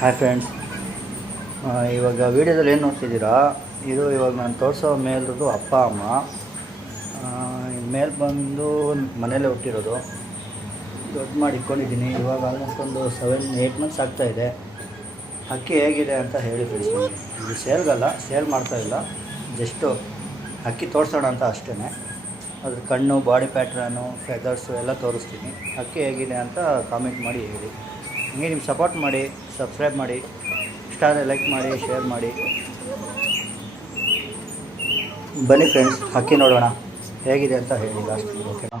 Hi friends, ಇವಾಗ ವೀಡಿಯೋದಲ್ಲಿ ಏನು ನೋಡ್ತಿದ್ದೀರಾ, ಇದು ಇವಾಗ ನಾನು ತೋರಿಸೋ ಮೇಲ್ದು ಅಪ್ಪ ಅಮ್ಮ. ಮೇಲೆ ಬಂದು ಮನೇಲೇ ಹುಟ್ಟಿರೋದು, ದೊಡ್ಡ ಮಾಡಿ ಇಟ್ಕೊಂಡಿದ್ದೀನಿ. ಇವಾಗ ಆಲ್ಮೋಸ್ಟ್ ಒಂದು 7-8 ಮಂತ್ಸ್ ಆಗ್ತಾಯಿದೆ. ಹಕ್ಕಿ ಹೇಗಿದೆ ಅಂತ ಹೇಳಿ ಫ್ರೆಂಡ್ಸ್. ಇದು ಸೇಲ್ಗಲ್ಲ, ಸೇಲ್ ಮಾಡ್ತಾಯಿಲ್ಲ, ಜಸ್ಟು ಹಕ್ಕಿ ತೋರಿಸೋಣ ಅಂತ ಅಷ್ಟೇ. ಅದ್ರ ಕಣ್ಣು, ಬಾಡಿ ಪ್ಯಾಟ್ರನು, ಫೆದರ್ಸು ಎಲ್ಲ ತೋರಿಸ್ತೀನಿ. ಹಕ್ಕಿ ಹೇಗಿದೆ ಅಂತ ಕಾಮೆಂಟ್ ಮಾಡಿ ಹೇಳಿ. ಹಂಗೆ ನಿಮ್ಮ ಸಪೋರ್ಟ್ ಮಾಡಿ, ಸಬ್ಸ್ಕ್ರೈಬ್ ಮಾಡಿ, ಇಷ್ಟ ಆದರೆ ಲೈಕ್ ಮಾಡಿ, ಶೇರ್ ಮಾಡಿ. ಬನ್ನಿ ಫ್ರೆಂಡ್ಸ್, ಹಕ್ಕಿ ನೋಡೋಣ ಹೇಗಿದೆ ಅಂತ ಹೇಳಿ ಲಾಸ್ಟ್, ಓಕೆನಾ?